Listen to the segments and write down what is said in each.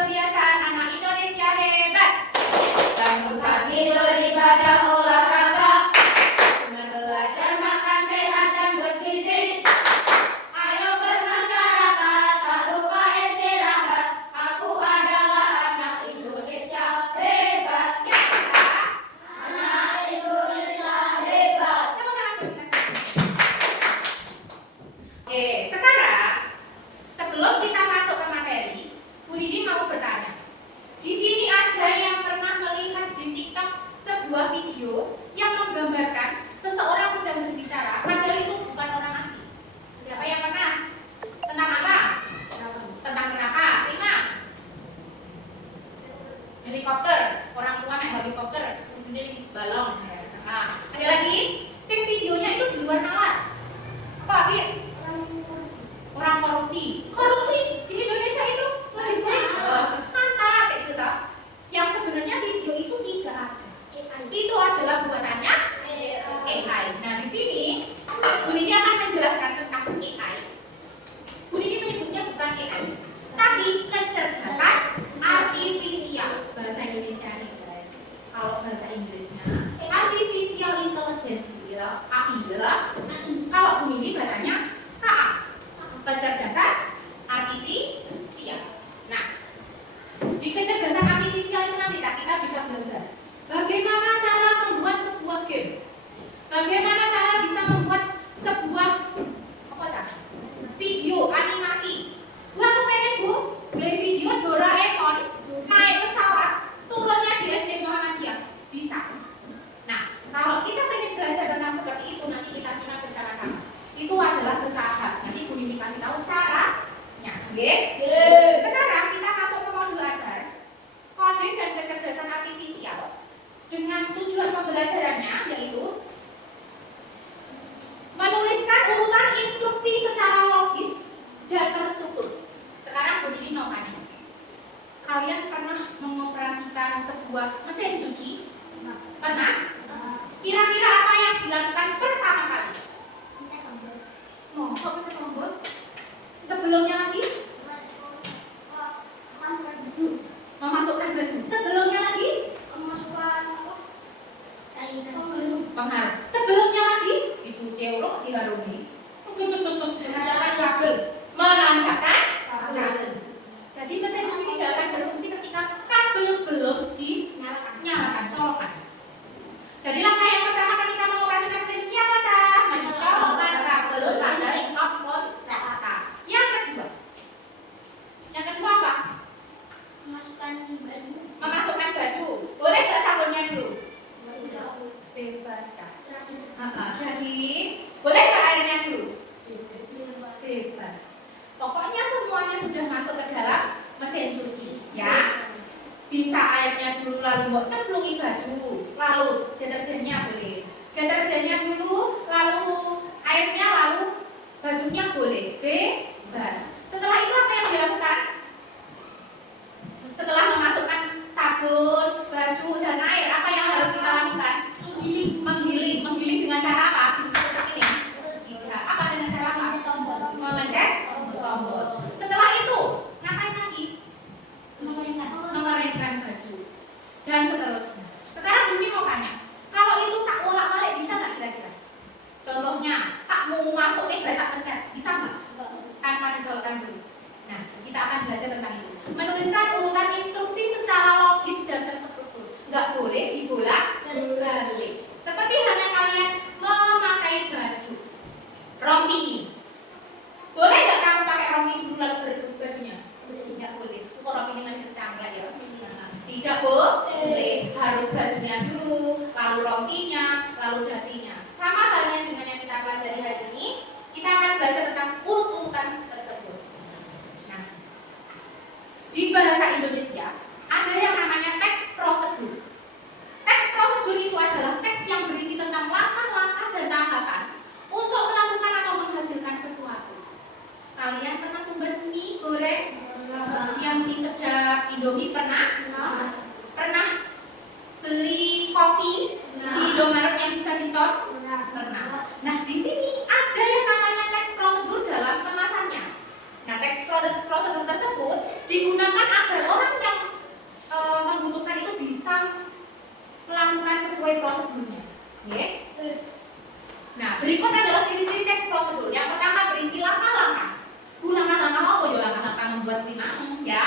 kebiasaan anak Indonesia hebat. Bangun pagi beribadah olahraga, dengan belajar makan sehat dan bergizi. Ayo bermasyarakat, tak lupa istirahat. Aku adalah anak Indonesia hebat. Siapa? Anak Indonesia hebat. Tepuk tangan buat kita semua. Oke, sekarang sebelum kita masuk ke materi, Bu Didi mau bertanya. Di sini ada yang pernah melihat di TikTok sebuah video yang menggambarkan seseorang sedang berbicara, padahal itu bukan orang asli. Siapa yang pernah? Tentang apa? Tentang neraka. Prima. Helikopter. Orang tua naik helikopter, kemudian balon. Nah, ada lagi. Sing videonya itu di luar nalar. Apa, Bi? Orang korupsi. Korupsi di Indonesia itu lebih baik. Mantap, kayak gitu toh. Yang sebenarnya video itu tidak ada. Itu adalah buatannya AI. Nah, di sini Bu Didi akan menjelaskan tentang AI. Bu Didi menyebutnya bukan AI, tapi kecerdasan artifisial. Bahasa Indonesia nih, guys. Kalau bahasa Inggrisnya artificial intelligence, ya, AI ya. Kalau Bu Didi bacanya KA. Kecerdasan artifisial. Nah, di kecerdasan artifisial itu nanti kita bisa belajar bagaimana cara membuat sebuah game, bagaimana cara bisa membuat sebuah video animasi. Buat kepengen Bu, beli video Doraemon naik pesawat, turunnya di SD Muhammadiyah, bisa. Nah, kalau kita pengen belajar tentang seperti itu, nanti kita simak bersama-sama. Itu adalah bertahap. Nanti Bu Didi kasih tahu caranya. Oke? Sekarang kita masuk ke modul ajar coding dan kecerdasan artifisial dengan tujuan pembelajarannya yaitu menuliskan urutan instruksi secara logis dan terstruktur. Sekarang Bu Didi mau tanya, kalian pernah mengoperasikan sebuah mesin cuci? Pernah? Kira-kira apa yang dilakukan pertama kali? Mosok pencet tombol. Sebelumnya lagi memasukkan baju. Sebelumnya lagi pengharum. Sebelumnya lagi dicuci ulang digarungi. Menancapkan kabel. Menancapkan kabel. Jadi mesin cuci tidak akan berfungsi ketika kabel belum dinyalakan, colokan. Jadi langkah yang pertama ketika mengoperasikan mesin cuci apa, Cah? Mencolokkan kabel pada stop kontak. Yang kedua apa? Memasukkan baju. Boleh nggak sabunnya dulu? Bebas, Cah. Jadi boleh nggak airnya dulu? Bebas. Pokoknya semuanya sudah masuk ke dalam mesin cuci, ya. Bisa airnya dulu lalu buat cemplungi baju, lalu deterjennya boleh. Deterjennya dulu, lalu airnya, lalu bajunya boleh. Bebas. Setelah itu apa yang dilakukan? Setelah memasukkan sabun, baju, dan air, apa yang harus kita lakukan? Menggiling. Menggiling dengan cara apa? Seperti ini. Tidak. Apa dengan cara apa? Memencet tombol. Setelah itu, ngapain lagi? Mengeringkan baju. Dan seterusnya. Sekarang Budi mau tanya, kalau itu tak bolak-balik bisa nggak kira-kira? Contohnya, tak mau masukin dan tak pencet, bisa nggak? Tanpa dicolokkan dulu. Nah, kita akan belajar tentang itu. Menuliskan urutan instruksi secara logis dan terstruktur. Nggak boleh dibolak-balik. Seperti halnya kalian memakai baju rompi. Boleh nggak kamu pakai rompi dulu lalu berebut bajunya? Tidak boleh. Kok rompinya masih tercangkak ya? Tidak boleh. Harus bajunya dulu, lalu rompinya, lalu dasinya. Sama halnya dengan yang kita pelajari hari ini. Kita akan belajar tentang urut-urutan tersebut. Nah, di bahasa Indonesia ada yang namanya teks prosedur. Teks prosedur itu adalah teks yang berisi tentang langkah-langkah dan tahapan untuk melakukan atau menghasilkan sesuatu. Kalian pernah tumbas mie goreng? Yang mie sedap Indomie pernah? Pernah beli kopi di Indomaret yang bisa dicor? Pernah. Nah, di sini ada yang namanya teks prosedur dalam kemasannya. Nah, teks prosedur tersebut digunakan agar orang ya.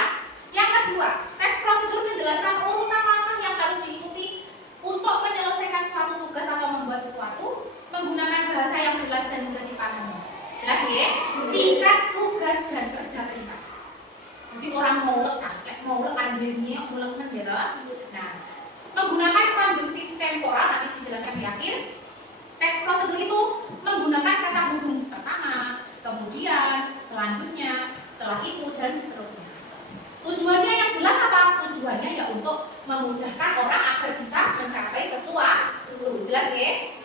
Yang kedua, teks prosedur menjelaskan urutan langkah yang harus diikuti untuk menyelesaikan suatu tugas atau membuat sesuatu menggunakan bahasa yang jelas dan mudah dipahami. Jelas ya? Singkat, lugas, dan kerja perintah. Jadi orang ngolek caklek, ngolek anjirnya, ngolek men gitu. Nah, menggunakan konjungsi temporal nanti dijelaskan di akhir. Teks prosedur itu menggunakan kata hubung pertama, kemudian, selanjutnya, setelah itu, dan seterusnya. Tujuannya yang jelas apa? Tujuannya ya untuk memudahkan orang agar bisa mencapai sesuatu. Jelas ya?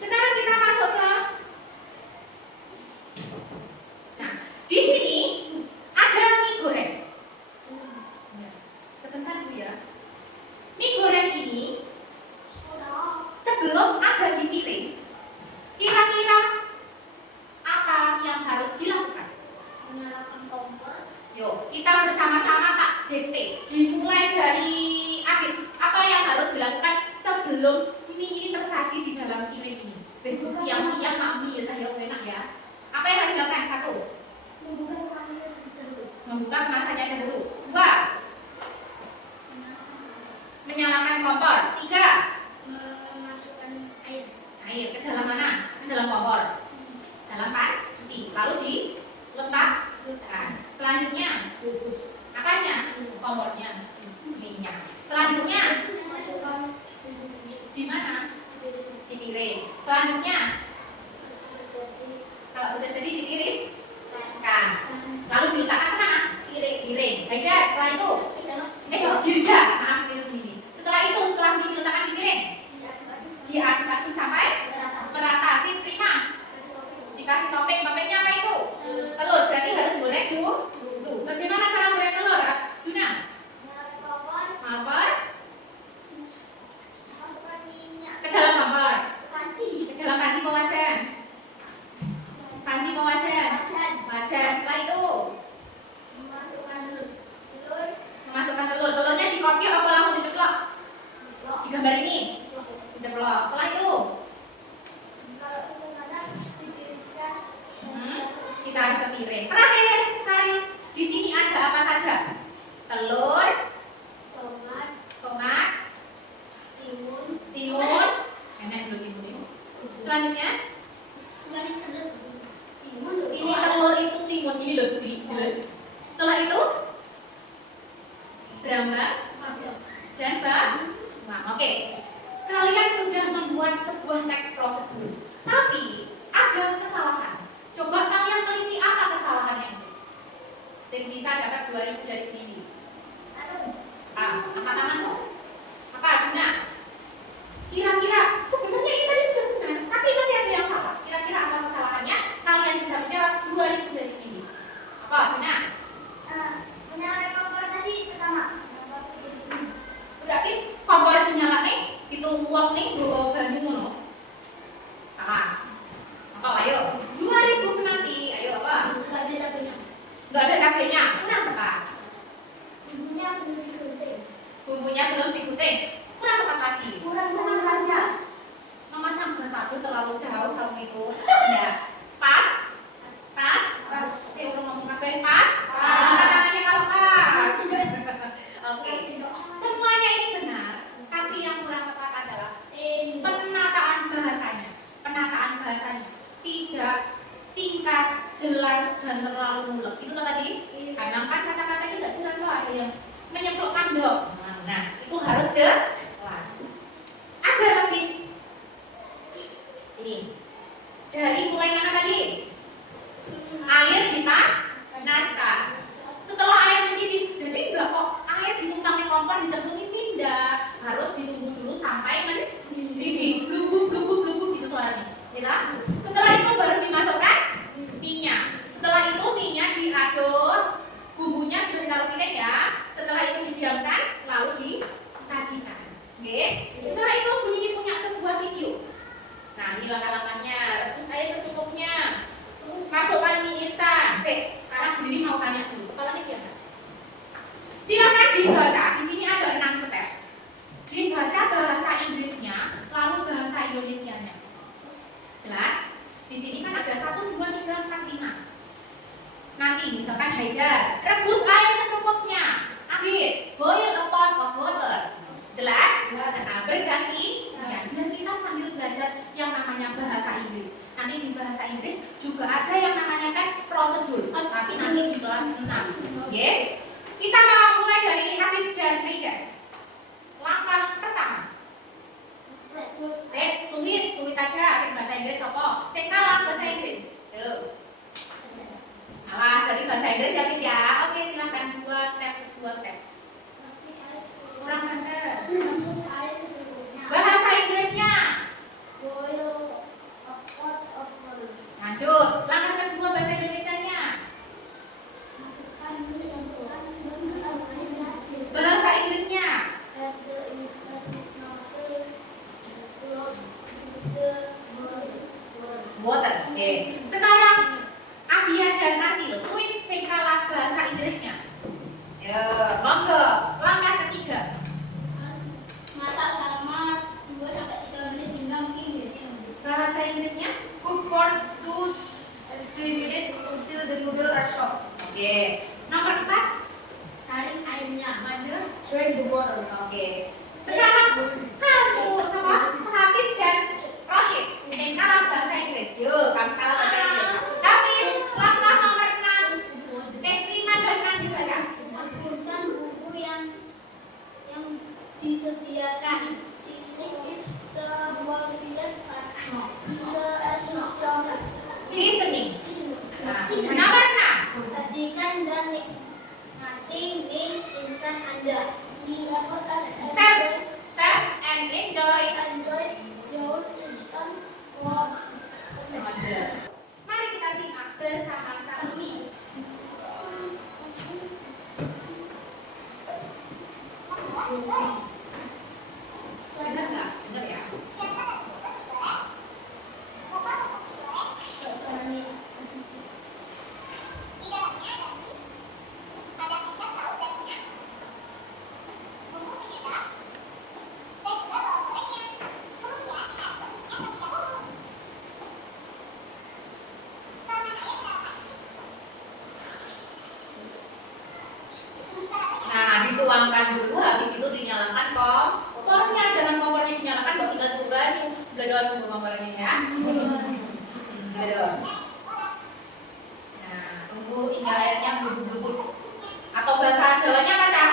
Sekarang kita masuk ke. Nah, di sini ada mie goreng. Sebentar Bu ya. Mie goreng ini sebelum ada di piring, kira-kira apa yang harus dilakukan? Menyalakan kompor. Yuk, kita bersama-sama Kak DP. Dimulai dari Adit. Apa yang harus dilakukan sebelum mie ini tersaji di dalam piring ini? Siang-siang mak mie ya saya enak ya. Apa yang harus dilakukan? Satu, Membuka kemasannya terlebih dahulu. membuka kemasannya dahulu. Dua, menyalakan kompor. Tiga, Memasukkan air. air ke dalam mana? Ke dalam kompor. Dalam panci. Lalu diletakkan. Selanjutnya, apanya? Kompornya, minyak. Selanjutnya, Masukkan di mana? Di piring. Selanjutnya, kalau sudah jadi ditiriskan. Lalu diletakkan ke mana? Piring. Baik ya, setelah itu, dirga. Maaf, ini. Setelah itu, setelah diletakkan di piring, diaduk-aduk sampai merata. Sip, prima. Dikasih topping-toppingnya apa itu? Telur. Berarti harus goreng dulu. Bagaimana cara goreng telur? Juna? Kompor. Ke dalam kompor. Ke dalam panci mau wajan. Panci mau wajan. Wajan. Setelah itu memasukkan telur. Telurnya dikopiok apa langsung diceplok? Di gambar ini diceplok. Setelah itu ditaruh ke piring. Terakhir, Faris, di sini ada apa saja? Telur, tomat, timun, enak dulu timun. Selanjutnya, ini telur itu timun ini lebih. Setelah itu, berambang dan bawang. Oke. Kalian sudah membuat sebuah teks prosedur, tapi ada kesalahan. Coba kalian teliti apa kesalahannya itu. Sing bisa dapat 2000 dari ini. Angkat tangan dong. Apa Juna? Kira-kira sebenarnya ini tadi sudah benar, tapi masih ada yang salah. Kira-kira apa kesalahannya? Kalian bisa menjawab 2000 dari ini. Apa Juna? Menyalakan kompor tadi pertama. Berarti kompor dinyalakan nih, itu uap nih, bawa banyu ngono. Apa? Ayo. 2000 nanti. Ayo apa? Enggak ada cabenya. Kurang tepat. Bumbunya belum digunting. Kurang tepat lagi. Kurang gas. Memasang gas aduh terlalu jauh kalau itu. Nah, pas. Si orang ngomong kabeh pas. Kata-katanya kalau pas. Oke. Semuanya ini benar, tapi yang kurang tepat adalah penataan bahasanya. Tidak singkat, jelas, dan terlalu mulek. Itu tadi. Memang kan kata-katanya tidak jelas kok, ada yang menyeplokkan dok. Nah, itu harus jelas. Ada lagi. Ini. Dari mulai mana tadi? Air dipanaskan. Setelah air mendidih, jadi enggak kok air ditumpang di kompor dicemplungin, tidak. Harus ditunggu dulu sampai mendidih. Blubub gitu suaranya. Ya. Setelah itu baru dimasukkan minyak. Setelah itu minyak diaduk, bumbunya sudah ditaruh piring ya. Setelah itu didiamkan, lalu disajikan. dan Aiden. Langkah pertama. Suwit aja sing bahasa Inggris apa? Sing kalah bahasa Inggris. Yo. Alah, berarti bahasa Inggris ya, Fit ya. Oke, silakan 2 step. Kurang bener. Bahasa Inggrisnya. Lanjut. Langkah kedua bahasa Indonesianya. Bahasa Inggrisnya. Water. Oke. Sekarang Abia dan Nasil. Sweet sing kalah bahasa Inggrisnya. Ya, monggo. Langkah ketiga. Masak selama 2 sampai 3 menit hingga mungkin Bahasa Inggrisnya cook for 2-3 minutes until the noodle are soft. Oke. Nomor 4. saring airnya. Maju. Drink the water. Oke. Sekarang kamu semua Hafiz dan Roshid yang kalah bahasa Inggris. Yuk, kamu kalah bahasa Inggris. Hafiz, langkah nomor 6. 5 dan 6 dibaca. Campurkan buku yang disediakan. Seasoning. Nah, nomor 6. Sajikan dan nikmati mie instan Anda. Serve and enjoy. Mari kita simak bersama-sama nih. Dengar nggak? Dengar ya. Nah, dituangkan dulu, habis itu dinyalakan kompornya. Jangan kompornya dinyalakan, kok tinggal cukup banyu. Bledos untuk kompornya ya. Bledos. Nah, tunggu hingga airnya bubuk-bubuk. Atau bahasa Jawanya apa, Cak?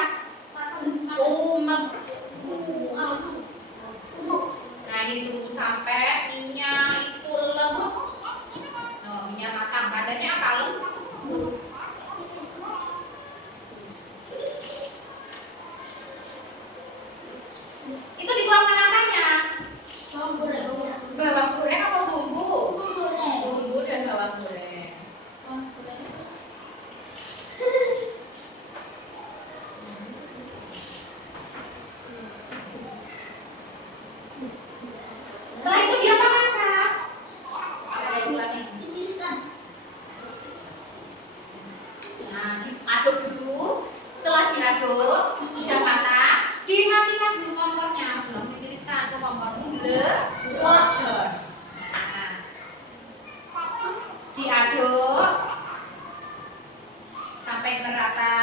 Umek. Nah, ini tunggu sampai minyak itu lembut. Oh, minyak matang. Tandanya apa? Lembut. Itu dituangkan apanya? Bawang goreng apa bumbu? Bumbu dan bawang goreng. Setelah itu dia apa, Cak? Ada gulanya. Nah, diaduk dulu. Setelah diaduk, sudah matang, dimatikan dulu kompornya. Belum ditiriskan ke kompormu bledos. Nah, diaduk sampai merata.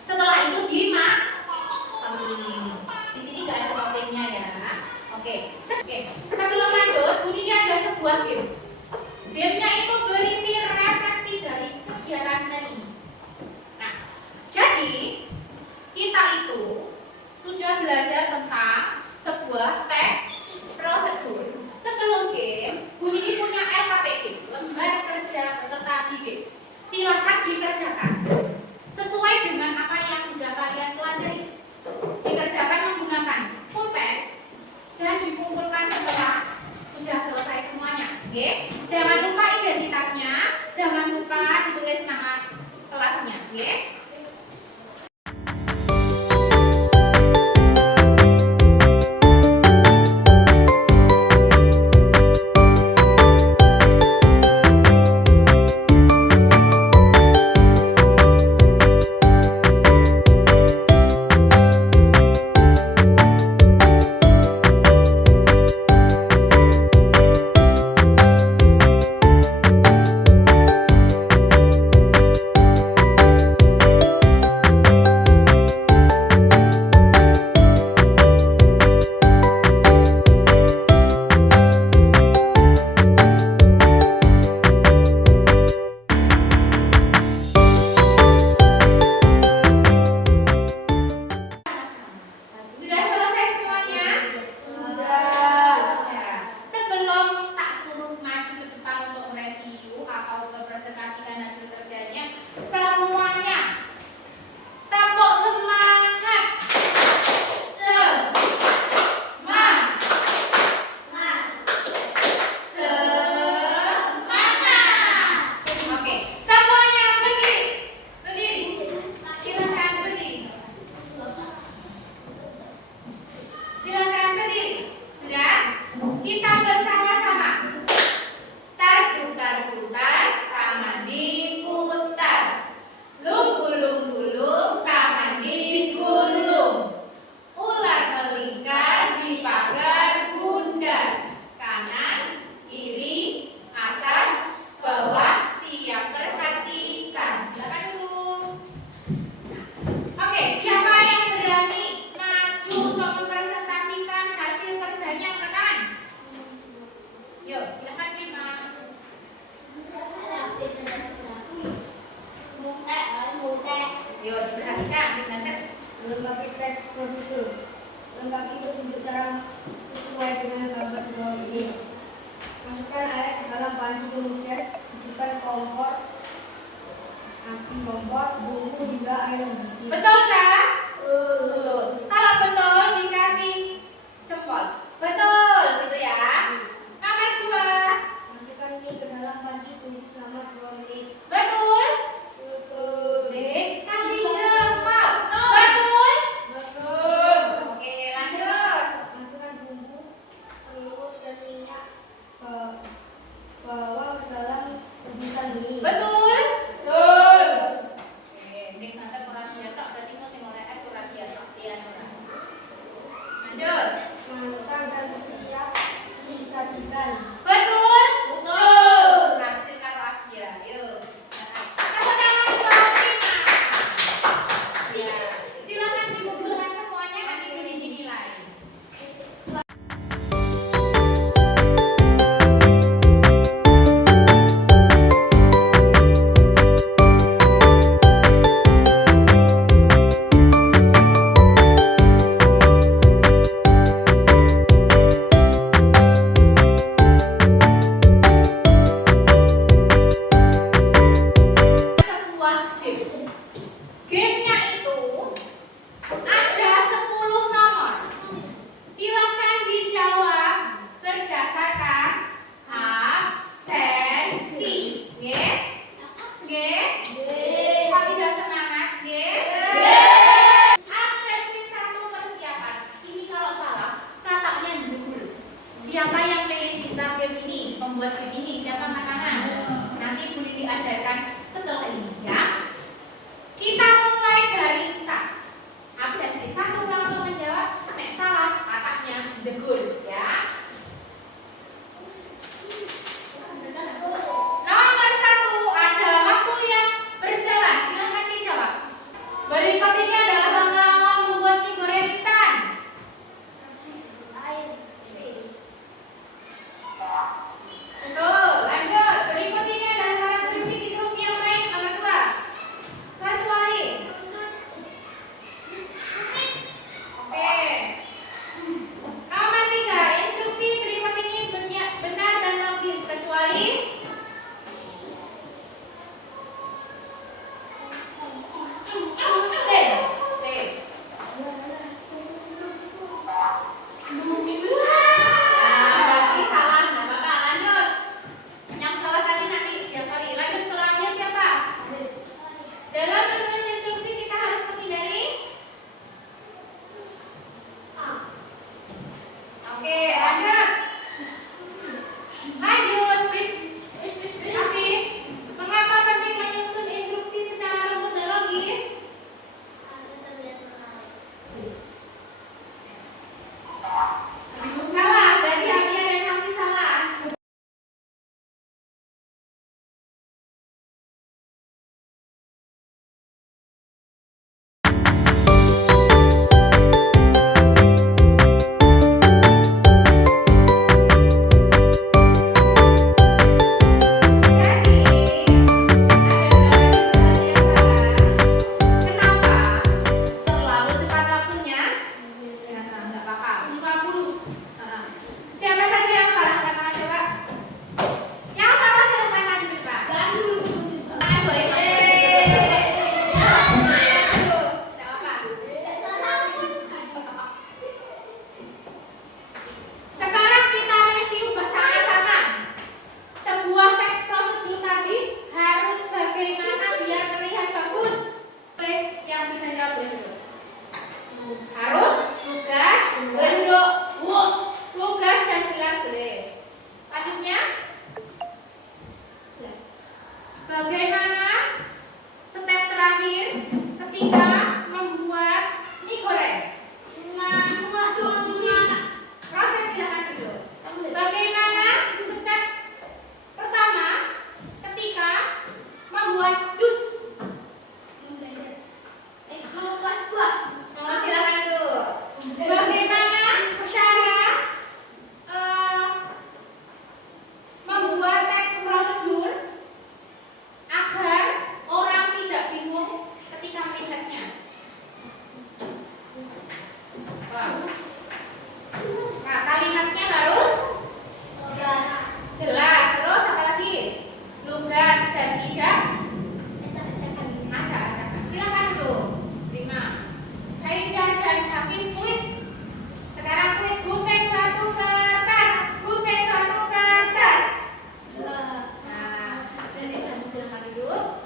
Setelah itu di sini nggak ada toppingnya ya. Oke. Sambil lanjut, bunyinya ada sebuah game. Gamenya itu berisi refleksi dari kegiatan ini. Nah, jadi kita itu sudah belajar tentang sebuah teks prosedur. Sebelum game, Bu Nini punya LKPD, lembar kerja peserta didik. Silakan dikerjakan sesuai dengan apa yang sudah kalian pelajari. Dikerjakan menggunakan pulpen dan dikumpulkan setelah sudah selesai semuanya. Oke? Jangan lupa identitasnya, jangan lupa ditulis nama kelasnya. Oke? mempresentasikan hasil kerjanya. Semuanya tepuk semangat. Semangat. Semangat. Oke, semuanya berdiri. Berdiri. Silakan berdiri. Silakan berdiri. Sudah? Kita bersama-sama. Putar-putar, tangan diputar. Lungu-lungu, tangan digulung. Ular melingkar di pagar bundar. Kanan, kiri, atas, bawah, siap perhatikan. Silakan dulu. Oke, siapa yang berani maju untuk mempresentasikan hasil kerjanya angkat tangan? Yuk, silakan terima. Yuk, diperhatikan, silakan. Lembaga teks prosedur. Lembaga itu tunjuk cara sesuai dengan gambar di bawah ini. Masukkan air ke dalam panci kemudian hidupkan kompor, api kompor, bumbu hingga air mendidih. Betul, Cak? Betul. Kalau betul dikasih jempol. Betul, gitu ya. Nomor 2. Masukkan mie ke dalam panci tunggu selama 2 menit. Betul. B. Kasih jempol. Betul. Oke, lanjut. Masukkan bumbu, telur dan minyak bawa ke dalam rebusan mie. Betul. Oke, sing nanti ora siap tok berarti mau sing ora es ora dia tok dia ora. Lanjut. Matang dan siap disajikan. Betul. Hasil karo Agia. Yuk. Tepuk tangan buat Rina. Ya. Silakan dikumpulkan semuanya nanti boleh dinilai. Sebuah game. Gamenya itu ada 10 nomor. Silakan dijawab berdasarkan absensi. Nggih? Nggih? Kalau tidak semangat, nggih? Absensi 1 persiapan. Ini kalau salah, kataknya jebul. Siapa yang pengen bisa game ini, membuat game ini? Siapa angkat tangan? Nanti Budi diajarkan setelah ini, ya. Kita mulai dari start. Absensi 1 langsung menjawab. Nek salah, kataknya jebul, ya. Nomor 1, ada waktu yang berjalan. Silakan dijawab. Berikut ini adalah langkah awal membuat mie goreng instan. Betul, lanjut. Berikut ini adalah karakteristik instruksi yang membuat jus. Membuat buah. Oh, silakan dulu. Bagaimana cara membuat teks prosedur agar orang tidak bingung ketika melihatnya? Wah. Nah, kalimatnya harus jelas. Terus apa lagi? Lugas dan tidak acak-acakan. Silakan dulu. Prima. Haida dan Hafiz sweet. Sekarang sweet gunting batu kertas. Gunting batu kertas. Nah, jadi silakan dulu.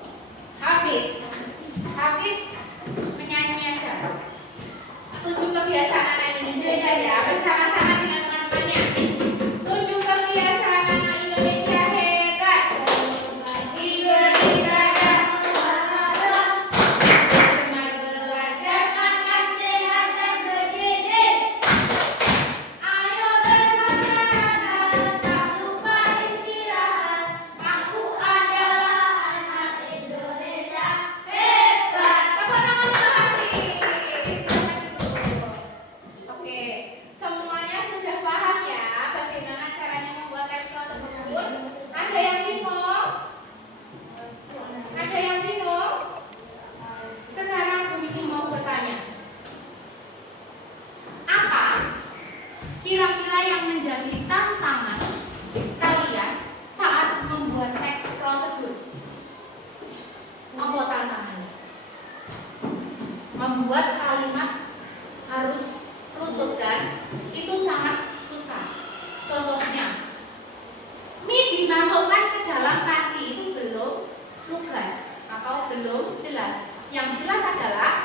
Hafiz. Hafiz menyanyi aja. Tujuh kebiasaan anak Indonesia ya, bersama-sama dengan teman-temannya. Tujuh kebiasaan anak Indonesia hebat. Beribadah, gemar belajar, makan sehat dan bergizi. Ayo bermasyarakat, tak lupa istirahat. Aku adalah anak Indonesia hebat. Tepuk tangan untuk Hafiz. Oke, semuanya sudah paham ya bagaimana caranya membuat teks prosedur? Ada yang bingung? Ada yang bingung? Sekarang Bu Mimi mau bertanya. Apa kira-kira yang menjadi tantangan kalian saat membuat teks prosedur? Apa tantangannya? Membuat kalimat harus lutut kan? Itu sangat susah. Contohnya, mie dimasukkan ke dalam panci itu belum lugas atau belum jelas. Yang jelas adalah